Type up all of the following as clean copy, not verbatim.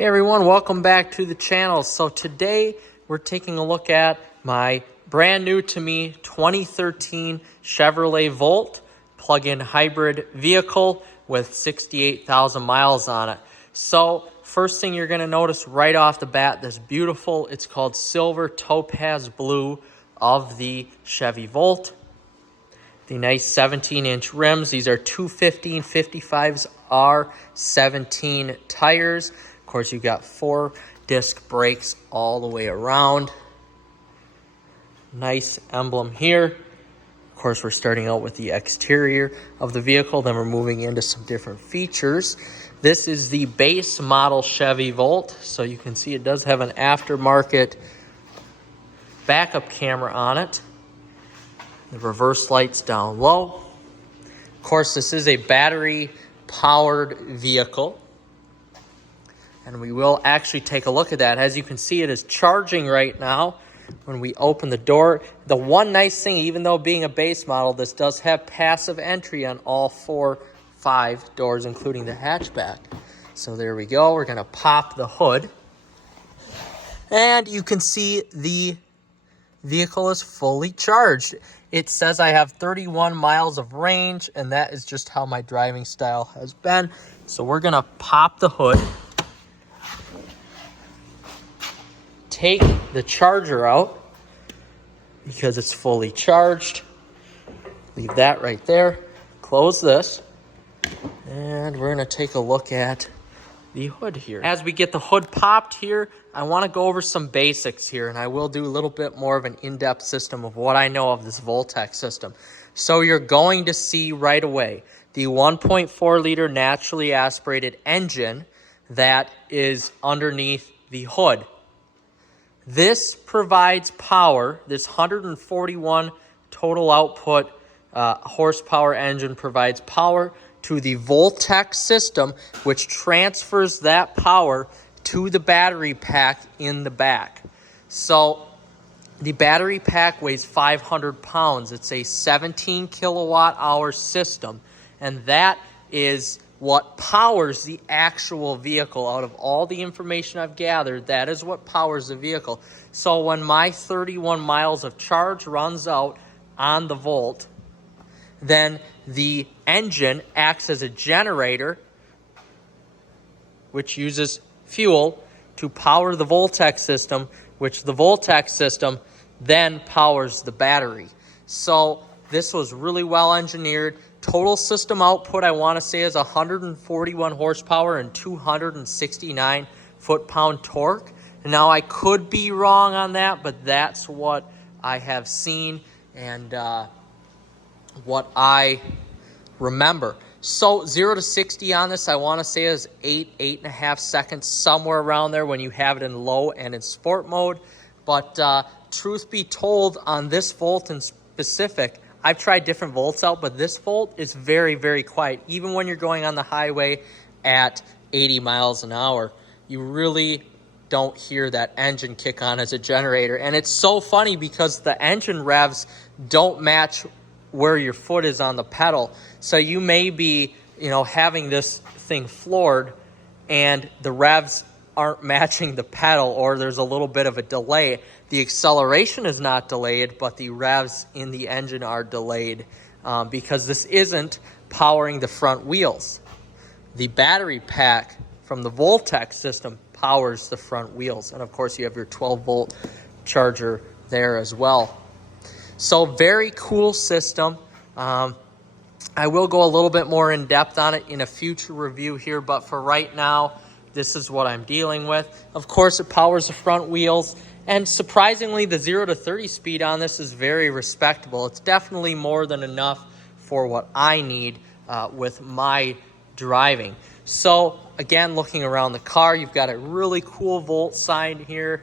Hey everyone, welcome back to the channel. So today we're taking a look at my brand new to me 2013 Chevrolet Volt plug-in hybrid vehicle with 68,000 miles on it. So first thing you're going to notice right off the bat, this beautiful, it's called Silver Topaz Blue of the Chevy Volt. The nice 17-inch rims. These are 215/55s R17 tires. Of course, you've got 4-disc brakes all the way around. Nice emblem here. Of course, we're starting out with the exterior of the vehicle, then we're moving into some different features. This is the base model Chevy Volt, so you can see it does have an aftermarket backup camera on it. The reverse lights down low. Of course, this is a battery-powered vehicle. And we will actually take a look at that. As you can see, it is charging right now when we open the door. The one nice thing, even though being a base model, this does have passive entry on all 5 doors, including the hatchback. So there we go. We're going to pop the hood. And you can see the vehicle is fully charged. It says I have 31 miles of range, and that is just how my driving style has been. So we're going to pop the hood, take the charger out because it's fully charged. Leave that right there. Close this, and we're going to take a look at the hood here. As we get the hood popped here, I want to go over some basics here, and I will do a little bit more of an in-depth system of what I know of this Voltec system. So you're going to see right away the 1.4 liter naturally aspirated engine that is underneath the hood. This provides power. This 141 total output horsepower engine provides power to the Voltec system, which transfers that power to the battery pack in the back. So the battery pack weighs 500 pounds. It's a 17 kilowatt hour system, and that is what powers the actual vehicle. Out of all the information I've gathered, that is what powers the vehicle. So when my 31 miles of charge runs out on the Volt, then the engine acts as a generator, which uses fuel to power the Voltec system, which the Voltec system then powers the battery. So this was really well engineered. Total system output, I want to say, is 141 horsepower and 269 foot-pound torque. Now, I could be wrong on that, but that's what I have seen and what I remember. So 0 to 60 on this, I want to say, is 8.5 seconds, somewhere around there when you have it in low and in sport mode. But truth be told, on this Volt in specific, I've tried different Volts out, but this Volt is very, very quiet. Even when you're going on the highway at 80 miles an hour, you really don't hear that engine kick on as a generator. And it's so funny because the engine revs don't match where your foot is on the pedal. So you may be, having this thing floored and the revs aren't matching the pedal, or there's a little bit of a delay. The acceleration is not delayed, but the revs in the engine are delayed because this isn't powering the front wheels. The battery pack from the Voltec system powers the front wheels. And of course, you have your 12-volt charger there as well. So very cool system. I will go a little bit more in depth on it in a future review here, but for right now, this is what I'm dealing with. Of course, it powers the front wheels, and surprisingly, the 0 to 30 speed on this is very respectable. It's definitely more than enough for what I need with my driving. So again, looking around the car, you've got a really cool Volt sign here,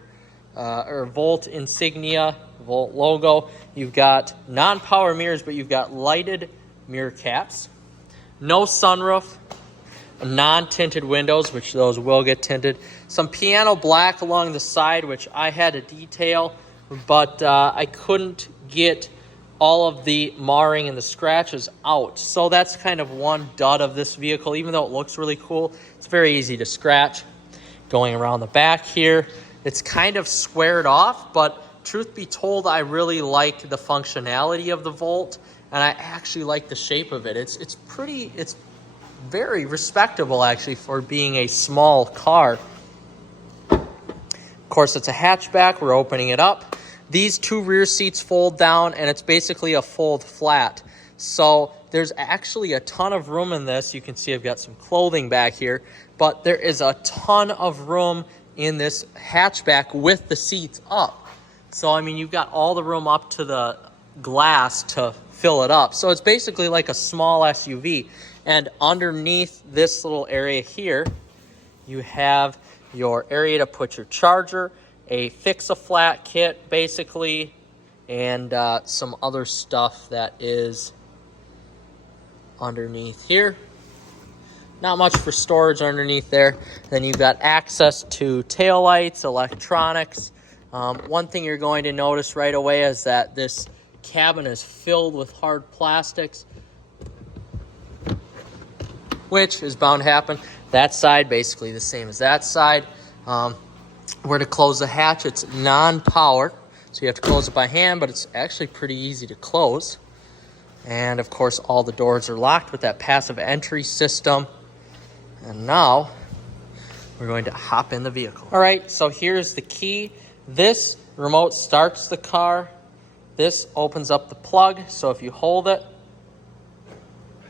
or Volt insignia, Volt logo. You've got non-power mirrors, but you've got lighted mirror caps. No sunroof. Non-tinted windows, which those will get tinted. Some piano black along the side, which I had to detail, but I couldn't get all of the marring and the scratches out. So that's kind of one dud of this vehicle. Even though it looks really cool, it's very easy to scratch. Going around the back here, it's kind of squared off, but truth be told, I really like the functionality of the Volt, and I actually like the shape of it. It's very respectable actually for being a small car. Of course, it's a hatchback. We're opening it up. These two rear seats fold down, and it's basically a fold flat. So there's actually a ton of room in this. You can see I've got some clothing back here, but there is a ton of room in this hatchback with the seats up. So, I mean, you've got all the room up to the glass to fill it up. So it's basically like a small SUV. And underneath this little area here, you have your area to put your charger, a fix-a-flat kit, basically, and some other stuff that is underneath here. Not much for storage underneath there. Then you've got access to taillights, electronics. One thing you're going to notice right away is that this cabin is filled with hard plastics, which is bound to happen. That side, basically the same as that side. Where to close the hatch, it's non-power, so you have to close it by hand, but it's actually pretty easy to close. And of course, all the doors are locked with that passive entry system. And now we're going to hop in the vehicle. All right, so here's the key. This remote starts the car. This opens up the plug, so if you hold it,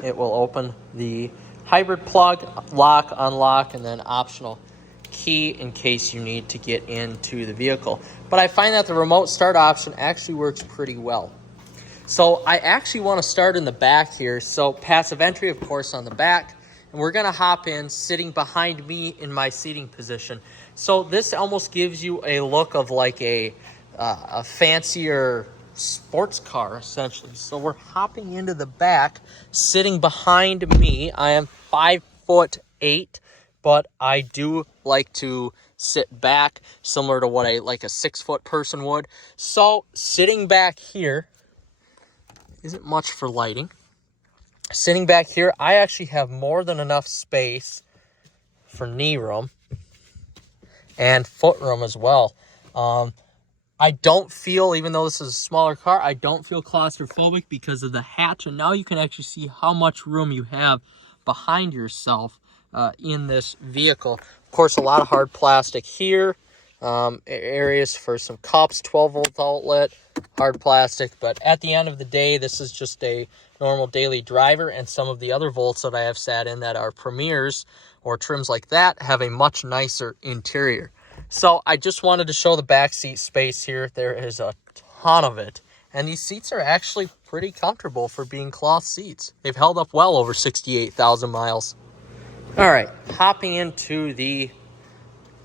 it will open the hybrid plug, lock, unlock, and then optional key in case you need to get into the vehicle. But I find that the remote start option actually works pretty well. So I actually want to start in the back here. So passive entry, of course, on the back. And we're going to hop in sitting behind me in my seating position. So this almost gives you a look of like a fancier sports car, essentially. So we're hopping into the back, sitting behind me. I am 5'8", but I do like to sit back, similar to what a 6-foot person would. So sitting back here isn't much for lighting. Sitting back here, I actually have more than enough space for knee room and foot room as well. I don't feel, even though this is a smaller car, I don't feel claustrophobic because of the hatch. And now you can actually see how much room you have behind yourself in this vehicle. Of course, a lot of hard plastic here. Areas for some cups, 12-volt outlet, hard plastic. But at the end of the day, this is just a normal daily driver, and some of the other Volts that I have sat in that are Premiers or trims like that have a much nicer interior. So I just wanted to show the back seat space here. There is a ton of it, and these seats are actually pretty comfortable for being cloth seats. They've held up well over 68,000 miles. All right, hopping into the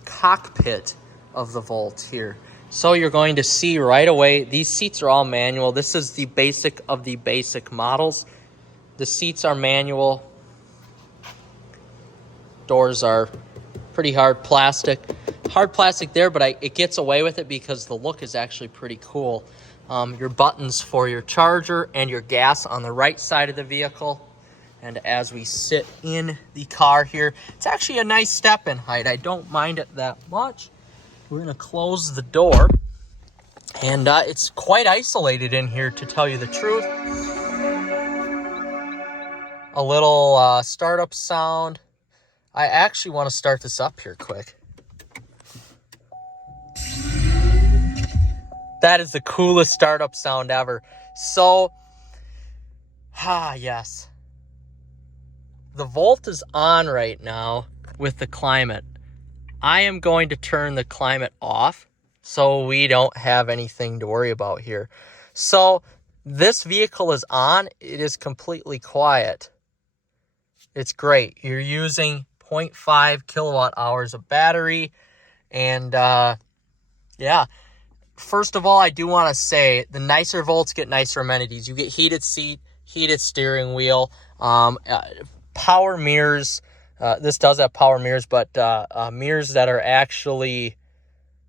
cockpit of the Volt here. So you're going to see right away, these seats are all manual. This is the basic of the basic models. The seats are manual. Doors are pretty hard plastic. Hard plastic there, but it gets away with it because the look is actually pretty cool. Your buttons for your charger and your gas on the right side of the vehicle. And as we sit in the car here, it's actually a nice step in height. I don't mind it that much. We're going to close the door, and it's quite isolated in here, to tell you the truth. A little startup sound. I actually want to start this up here quick. That is the coolest startup sound ever. So, yes. The Volt is on right now with the climate. I am going to turn the climate off so we don't have anything to worry about here. So this vehicle is on. It is completely quiet. It's great. You're using 0.5 kilowatt hours of battery. And yeah, first of all, I do want to say the nicer Volts get nicer amenities. You get heated seat, heated steering wheel, power mirrors. This does have power mirrors, but mirrors that are actually,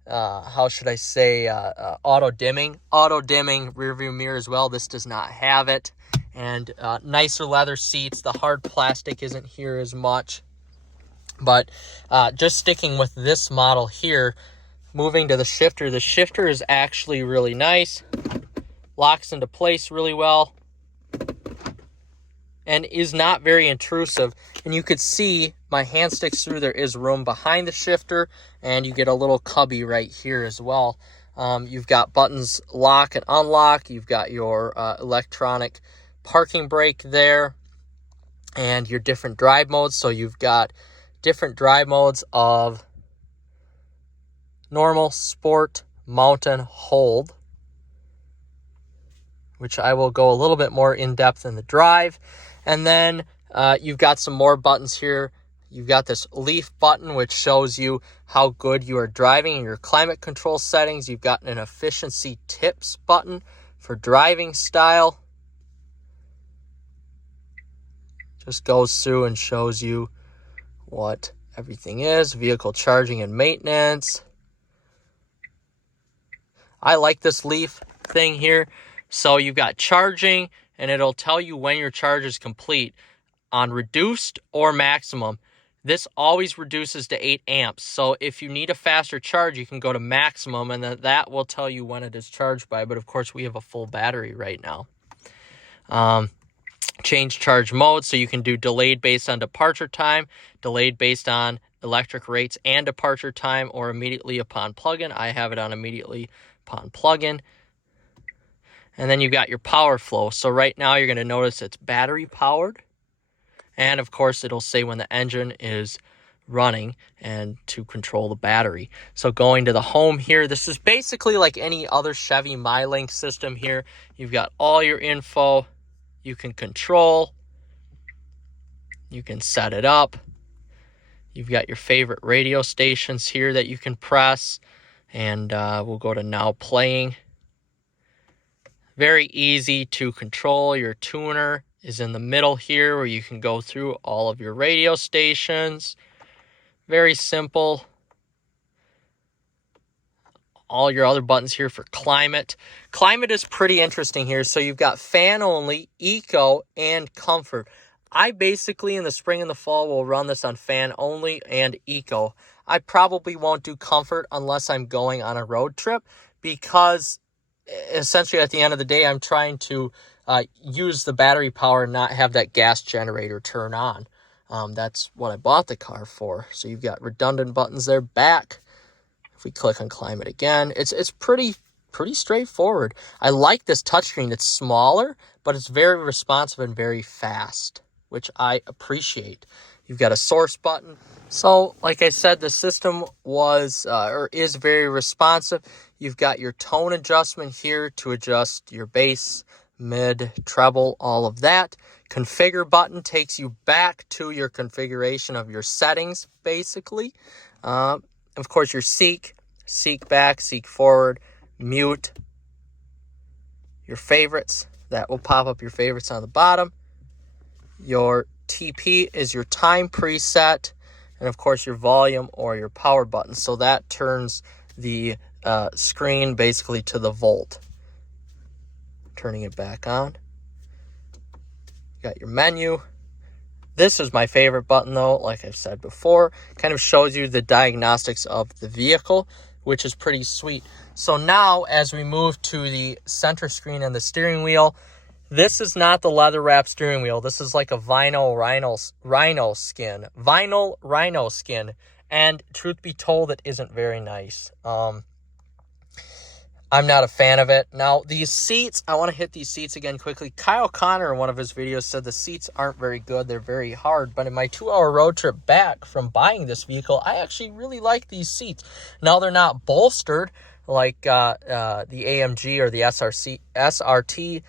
how should I say, auto-dimming. Auto-dimming rear-view mirror as well. This does not have it. And nicer leather seats. The hard plastic isn't here as much. But just sticking with this model here, moving to the shifter is actually really nice. Locks into place really well and is not very intrusive. And you could see my hand sticks through. There is room behind the shifter, and you get a little cubby right here as well. You've got buttons lock and unlock. You've got your electronic parking brake there and your different drive modes. So you've got different drive modes of normal, sport, mountain, hold, which I will go a little bit more in depth in the drive. And then you've got some more buttons here. You've got this leaf button, which shows you how good you are driving in your climate control settings. You've got an efficiency tips button for driving style. Just goes through and shows you what everything is. Vehicle charging and maintenance. I like this leaf thing here. So you've got charging, and it'll tell you when your charge is complete on reduced or maximum. This always reduces to 8 amps. So if you need a faster charge, you can go to maximum, and that will tell you when it is charged by. But of course, we have a full battery right now. Change charge mode, so you can do delayed based on departure time, delayed based on electric rates and departure time, or immediately upon plug-in. I have it on immediately upon plug-in. And then you've got your power flow. So right now you're going to notice it's battery powered. And of course it'll say when the engine is running and to control the battery. So going to the home here, this is basically like any other Chevy MyLink system here. You've got all your info. You can control. You can set it up. You've got your favorite radio stations here that you can press. And we'll go to now playing. Very easy to control. Your tuner is in the middle here where you can go through all of your radio stations. Very simple. All your other buttons here for climate. Climate is pretty interesting here. So you've got fan only, eco, and comfort. I basically in the spring and the fall will run this on fan only and eco. I probably won't do comfort unless I'm going on a road trip, because essentially at the end of the day, I'm trying to use the battery power and not have that gas generator turn on. That's what I bought the car for. So you've got redundant buttons there. Back, if we click on climate again, it's pretty straightforward. I like this touchscreen. It's smaller, but it's very responsive and very fast, which I appreciate. You've got a source button. So, like I said, the system was or is very responsive. You've got your tone adjustment here to adjust your bass, mid, treble, all of that. Configure button takes you back to your configuration of your settings, basically. Of course, your seek back, seek forward, mute, your favorites. That will pop up your favorites on the bottom. Your TP is your time preset. And of course, your volume or your power button. So that turns the screen basically to the volt. Turning it back on. You got your menu. This is my favorite button though, like I've said before. Kind of shows you the diagnostics of the vehicle, which is pretty sweet. So now as we move to the center screen and the steering wheel, this is not the leather wrap steering wheel. This is like a vinyl rhino skin. And truth be told, it isn't very nice. I'm not a fan of it. Now, these seats, I want to hit these seats again quickly. Kyle Connor in one of his videos said the seats aren't very good. They're very hard. But in my 2-hour road trip back from buying this vehicle, I actually really like these seats. Now, they're not bolstered like the AMG or the SRT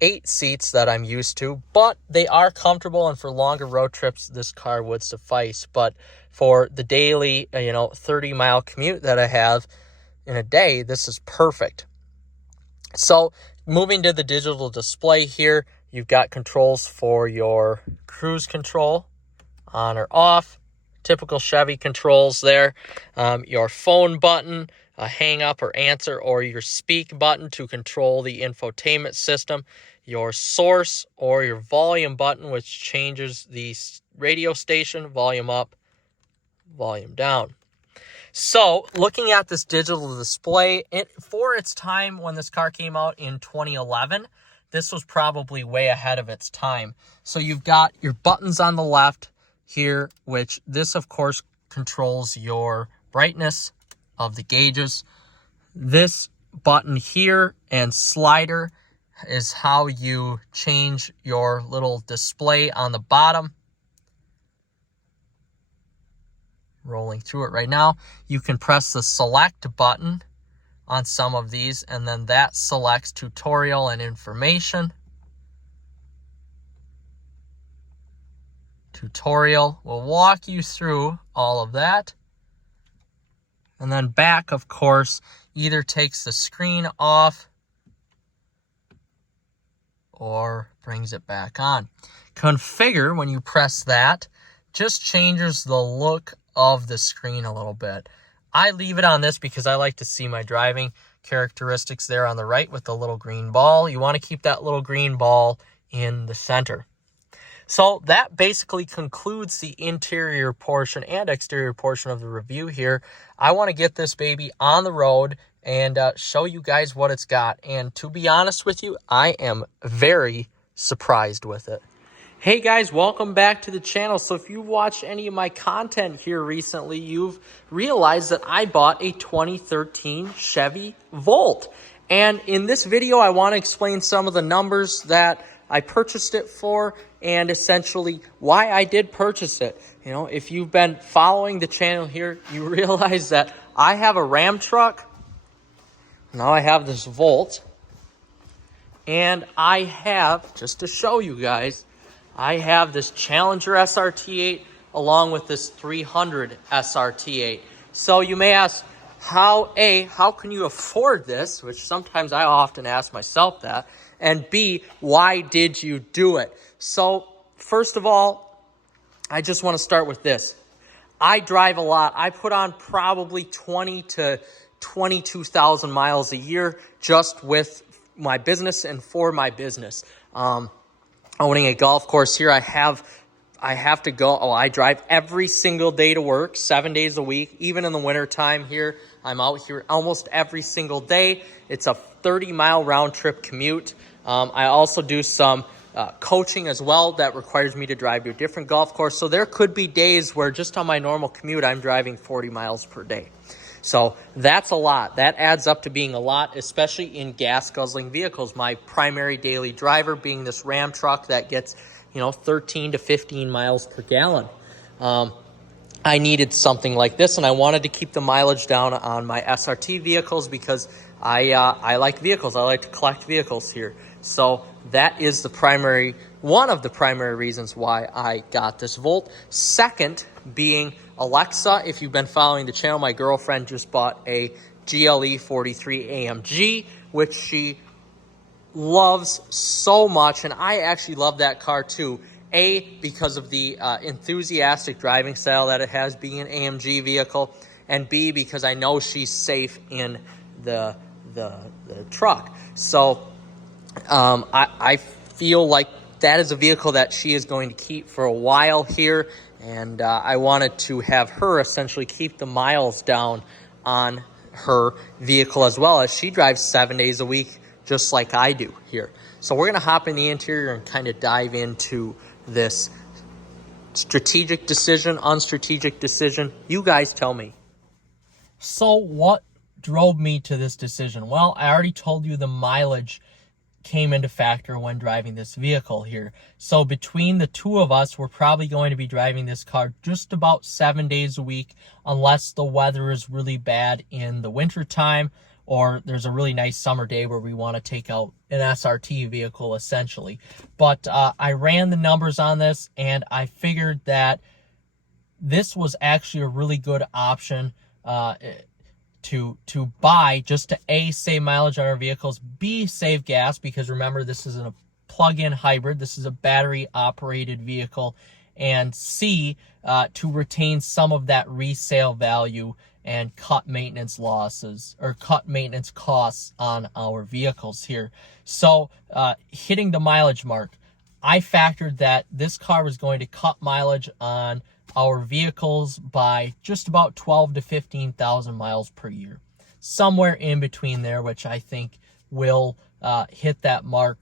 8 seats that I'm used to, but they are comfortable, and for longer road trips, this car would suffice. But for the daily, 30-mile commute that I have in a day, this is perfect. So moving to the digital display here, you've got controls for your cruise control, on or off, typical Chevy controls there, your phone button, a hang up or answer, or your speak button to control the infotainment system, your source or your volume button, which changes the radio station, volume up, volume down. So looking at this digital display, for its time when this car came out in 2011, this was probably way ahead of its time. So you've got your buttons on the left here, which this of course controls your brightness of the gauges. This button here and slider is how you change your little display on the bottom. Rolling through it right now. You can press the select button on some of these, and then that selects tutorial and information. Tutorial will walk you through all of that. And then back, of course, either takes the screen off or brings it back on. Configure, when you press that, just changes the look of the screen a little bit. I leave it on this because I like to see my driving characteristics there on the right with the little green ball. You want to keep that little green ball in the center. So that basically concludes the interior portion and exterior portion of the review here. I want to get this baby on the road and show you guys what it's got. And to be honest with you, I am very surprised with it. Hey guys, welcome back to the channel. So if you've watched any of my content here recently, you've realized that I bought a 2013 Chevy Volt. And in this video, I want to explain some of the numbers that I purchased it for and essentially why I did purchase it. You know, if you've been following the channel here, you realize that I have a Ram truck. Now I have this Volt. And I have, just to show you guys, I have this Challenger SRT8 along with this 300 SRT8. So you may ask, how can you afford this? Which sometimes I often ask myself that. And B, why did you do it? So first of all, I just want to start with this. I drive a lot. I put on probably 20 to 22,000 miles a year just with my business and for my business. Owning a golf course here, I have to go. I drive every single day to work, 7 days a week. Even in the winter time here, I'm out here almost every single day. It's a 30-mile round trip commute. I also do some coaching as well that requires me to drive to a different golf course. So there could be days where just on my normal commute, I'm driving 40 miles per day. So that's a lot. That adds up to being a lot, especially in gas-guzzling vehicles. My primary daily driver being this Ram truck that gets, 13 to 15 miles per gallon. I needed something like this, and I wanted to keep the mileage down on my SRT vehicles because I like vehicles. I like to collect vehicles here. So that is one of the primary reasons why I got this Volt. Second being Alexa. If you've been following the channel, my girlfriend just bought a GLE 43 AMG, which she loves so much, and I actually love that car too. A, because of the enthusiastic driving style that it has, being an AMG vehicle, and B, because I know she's safe in the truck. So I feel like that is a vehicle that she is going to keep for a while here, and I wanted to have her essentially keep the miles down on her vehicle as well, as she drives 7 days a week just like I do here. So we're going to hop in the interior and kind of dive into this strategic decision, unstrategic decision. You guys tell me. So what drove me to this decision? Well, I already told you the mileage came into factor when driving this vehicle here. So between the two of us, we're probably going to be driving this car just about 7 days a week, unless the weather is really bad in the winter time or there's a really nice summer day where we want to take out an SRT vehicle essentially. But I ran the numbers on this and I figured that this was actually a really good option to buy, just to A, save mileage on our vehicles, B, save gas, because remember, this is a plug-in hybrid, this is a battery operated vehicle, and C, to retain some of that resale value and cut maintenance losses or cut maintenance costs on our vehicles here. So hitting the mileage mark, I factored that this car was going to cut mileage on our vehicles by just about 12 to 15,000 miles per year. Somewhere in between there, which I think will hit that mark,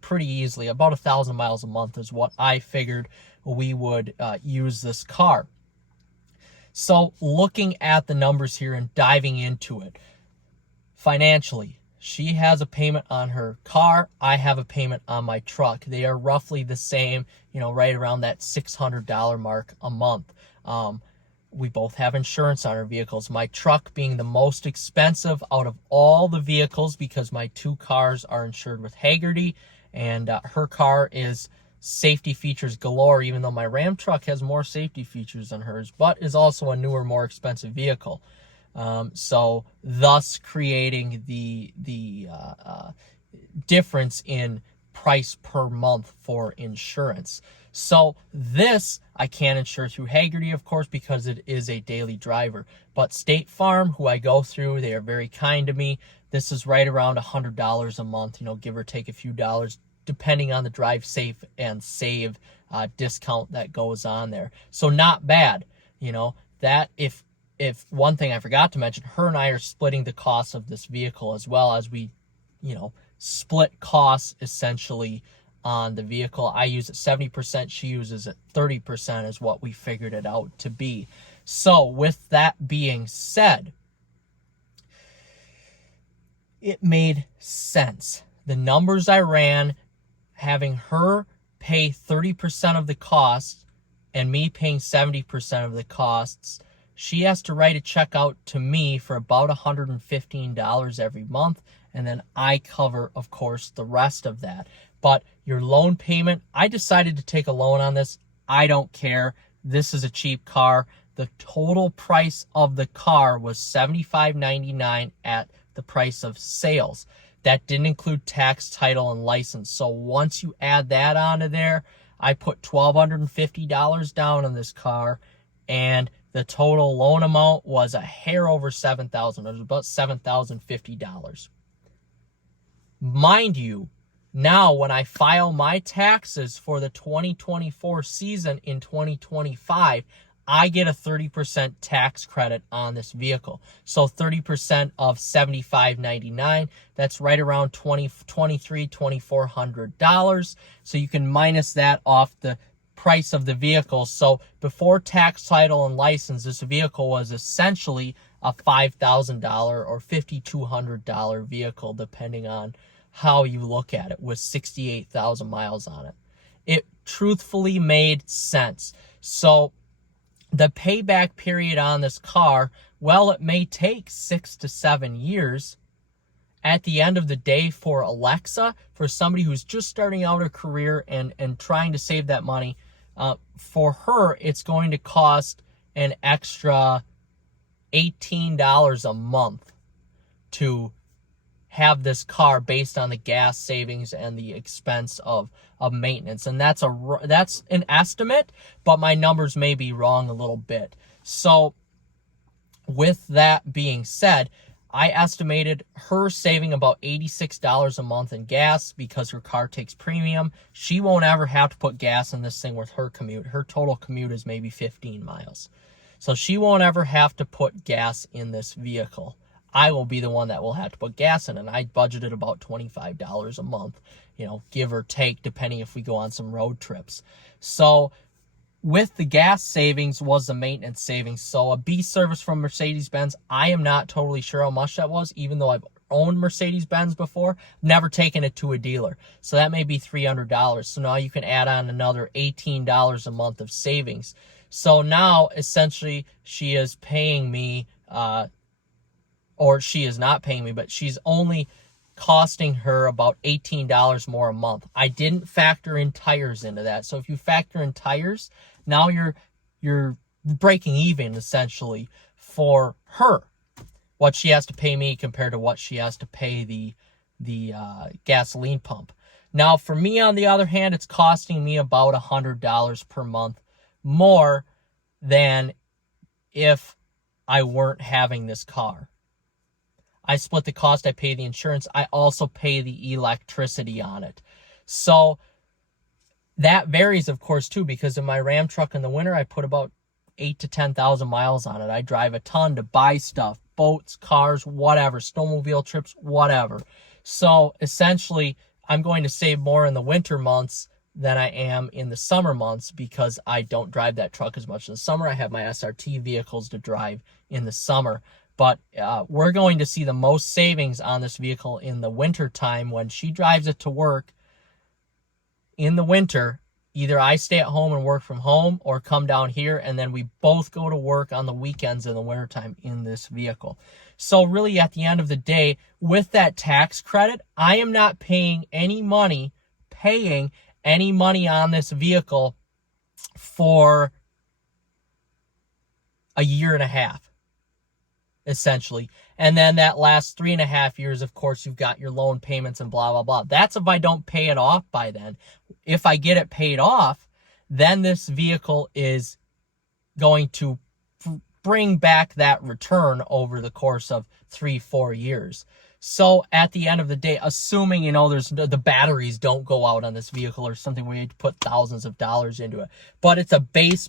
pretty easily. About 1,000 miles a month is what I figured we would use this car. So looking at the numbers here and diving into it, financially, she has a payment on her car. I have a payment on my truck. They are roughly the same, right around that $600 mark a month. We both have insurance on our vehicles. My truck being the most expensive out of all the vehicles because my two cars are insured with Hagerty, and her car is safety features galore, even though my Ram truck has more safety features than hers, but is also a newer, more expensive vehicle. So thus creating the difference in price per month for insurance. So this I can't insure through Hagerty, of course, because it is a daily driver. But State Farm, who I go through, they are very kind to me. This is right around $100 a month, give or take a few dollars, depending on the drive safe and save discount that goes on there. So not bad, that if one thing I forgot to mention, her and I are splitting the cost of this vehicle as well, as we, split costs essentially on the vehicle. I use it 70%, she uses it 30% is what we figured it out to be. So with that being said, it made sense. The numbers I ran, having her pay 30% of the costs and me paying 70% of the costs, she has to write a check out to me for about $115 every month, and then I cover, of course, the rest of that. But your loan payment, I decided to take a loan on this. I don't care. This is a cheap car. The total price of the car was $75.99 at the price of sales. That didn't include tax, title, and license. So once you add that onto there, I put $1,250 down on this car, and the total loan amount was a hair over $7,000. It was about $7,050. Mind you, now when I file my taxes for the 2024 season in 2025, I get a 30% tax credit on this vehicle. So 30% of $75.99, that's right around $2,400. So you can minus that off the price of the vehicle. So before tax, title, and license, this vehicle was essentially a $5,000 or $5,200 vehicle, depending on how you look at it, with 68,000 miles on it. It truthfully made sense. So the payback period on this car, well, it may take 6 to 7 years. At the end of the day, for Alexa, for somebody who's just starting out her career and trying to save that money, for her, it's going to cost an extra $18 a month to have this car based on the gas savings and the expense of maintenance. And that's an estimate, but my numbers may be wrong a little bit. So with that being said, I estimated her saving about $86 a month in gas because her car takes premium. She won't ever have to put gas in this thing with her commute. Her total commute is maybe 15 miles. So she won't ever have to put gas in this vehicle. I will be the one that will have to put gas in, and I budgeted about $25 a month, give or take, depending if we go on some road trips. So with the gas savings was the maintenance savings. So a B service from Mercedes-Benz, I am not totally sure how much that was, even though I've owned Mercedes-Benz before, never taken it to a dealer. So that may be $300. So now you can add on another $18 a month of savings. So now essentially she is paying me, or she is not paying me, but she's only costing her about $18 more a month. I didn't factor in tires into that. So if you factor in tires, now you're breaking even essentially for her, what she has to pay me compared to what she has to pay the gasoline pump. Now for me, on the other hand, it's costing me about $100 per month more than if I weren't having this car. I split the cost. I pay the insurance. I also pay the electricity on it. So that varies, of course, too, because in my Ram truck in the winter, I put about 8 to 10,000 miles on it. I drive a ton to buy stuff, boats, cars, whatever, snowmobile trips, whatever. So essentially, I'm going to save more in the winter months than I am in the summer months because I don't drive that truck as much in the summer. I have my SRT vehicles to drive in the summer. But we're going to see the most savings on this vehicle in the winter time when she drives it to work in the winter. Either I stay at home and work from home or come down here, and then we both go to work on the weekends in the wintertime in this vehicle. So really, at the end of the day, with that tax credit, I am not paying any money on this vehicle for a year and a half, essentially. And then that last 3.5 years, of course, you've got your loan payments and blah, blah, blah. That's if I don't pay it off by then. If I get it paid off, then this vehicle is going to bring back that return over the course of 3-4 years. So at the end of the day, assuming, there's the batteries don't go out on this vehicle or something where you have to put thousands of dollars into it, but it's a base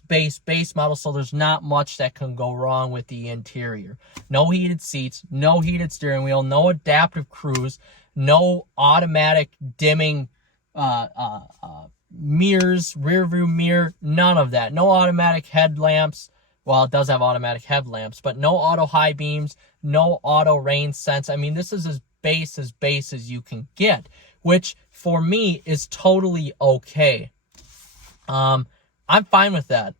model, so there's not much that can go wrong with the interior. No heated seats, no heated steering wheel, no adaptive cruise, no automatic dimming mirrors, rear view mirror, none of that. No automatic headlamps. Well, it does have automatic headlamps, but no auto high beams, no auto rain sense. I mean, this is as base as you can get, which for me is totally okay. I'm fine with that.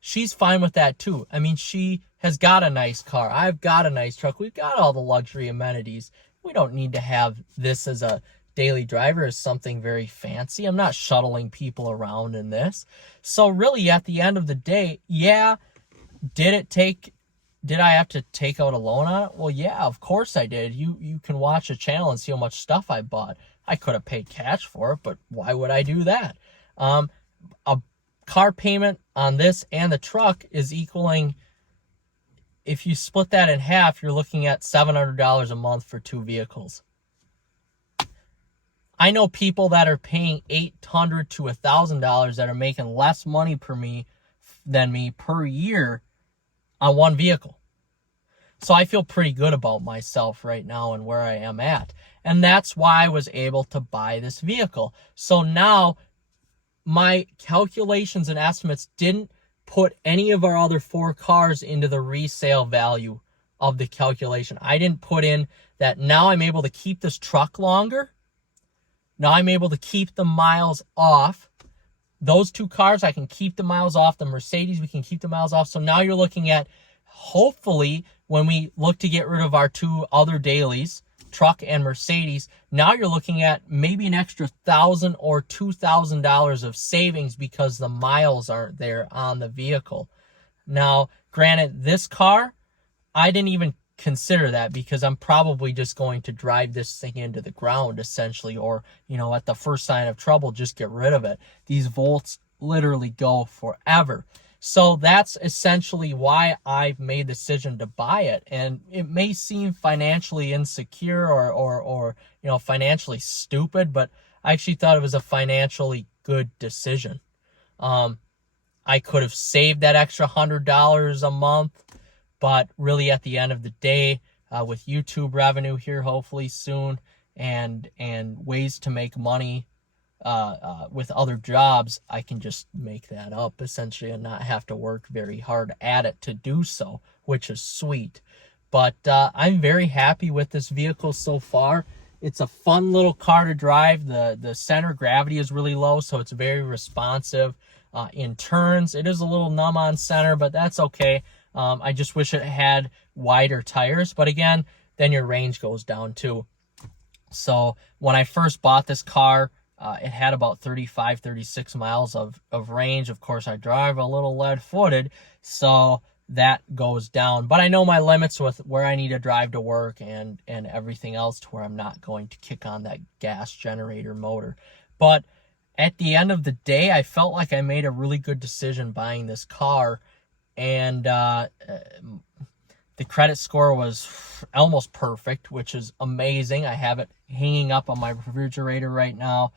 She's fine with that too. I mean, she has got a nice car. I've got a nice truck. We've got all the luxury amenities. We don't need to have this as a daily driver as something very fancy. I'm not shuttling people around in this. So really, at the end of the day, yeah, did I have to take out a loan on it? Well, yeah, of course I did. You can watch a channel and see how much stuff I bought. I could have paid cash for it, but why would I do that? A car payment on this and the truck is equaling, if you split that in half, you're looking at $700 a month for 2 vehicles. I know people that are paying $800 to $1,000 that are making less money than me per year on one vehicle. So I feel pretty good about myself right now and where I am at. And that's why I was able to buy this vehicle. So now my calculations and estimates didn't put any of our other 4 cars into the resale value of the calculation. I didn't put in that now I'm able to keep this truck longer. Now I'm able to keep the miles off. Those 2 cars, I can keep the miles off. The Mercedes, we can keep the miles off. So now you're looking at, hopefully, when we look to get rid of our 2 other dailies, truck and Mercedes, now you're looking at maybe an extra $1,000 or $2,000 of savings because the miles aren't there on the vehicle. Now, granted, this car, I didn't even consider that because I'm probably just going to drive this thing into the ground essentially, or at the first sign of trouble just get rid of it. These volts literally go forever. So that's essentially why I've made the decision to buy it. And it may seem financially insecure or financially stupid, but I actually thought it was a financially good decision. I could have saved that extra $100 a month. But really, at the end of the day, with YouTube revenue here hopefully soon, and ways to make money with other jobs, I can just make that up essentially and not have to work very hard at it to do so, which is sweet. But I'm very happy with this vehicle so far. It's a fun little car to drive. The center of gravity is really low, so it's very responsive in turns. It is a little numb on center, but that's okay. I just wish it had wider tires, but again, then your range goes down too. So when I first bought this car, it had about 36 miles of range. Of course, I drive a little lead-footed, so that goes down. But I know my limits with where I need to drive to work and everything else to where I'm not going to kick on that gas generator motor. But at the end of the day, I felt like I made a really good decision buying this car. And the credit score was almost perfect, which is amazing. I have it hanging up on my refrigerator right now.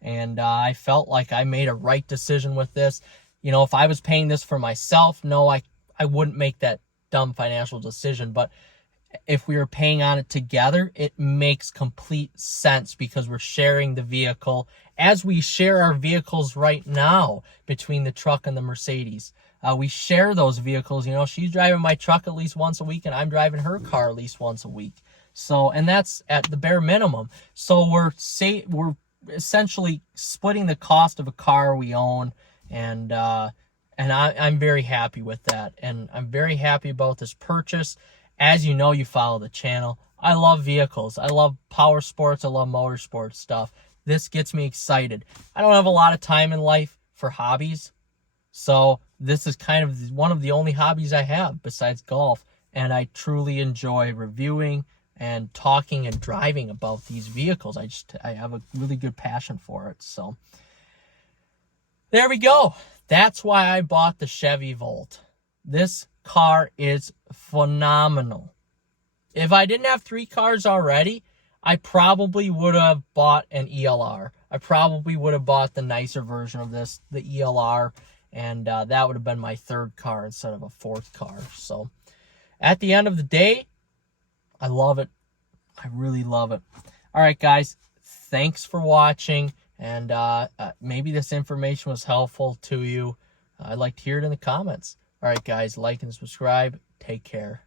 And I felt like I made a right decision with this. You know, if I was paying this for myself, no, I wouldn't make that dumb financial decision. But if we were paying on it together, it makes complete sense because we're sharing the vehicle as we share our vehicles right now between the truck and the Mercedes. We share those vehicles. You know, she's driving my truck at least once a week and I'm driving her car at least once a week. So, and that's at the bare minimum. So we're essentially splitting the cost of a car we own, and I'm very happy with that. And I'm very happy about this purchase. As you know, you follow the channel, I love vehicles. I love power sports. I love motorsports stuff. This gets me excited. I don't have a lot of time in life for hobbies, so this is kind of one of the only hobbies I have besides golf, and I truly enjoy reviewing and talking and driving about these vehicles. I have a really good passion for it. So there we go. That's why I bought the Chevy Volt. This car is phenomenal. If I didn't have 3 cars already, I probably would have bought an ELR. I probably would have bought the nicer version of this, the ELR, and that would have been my 3rd car instead of a 4th car. So at the end of the day, I love it. I really love it. All right, guys, thanks for watching, and maybe this information was helpful to you. I'd like to hear it in the comments. All right, guys, like and subscribe. Take care.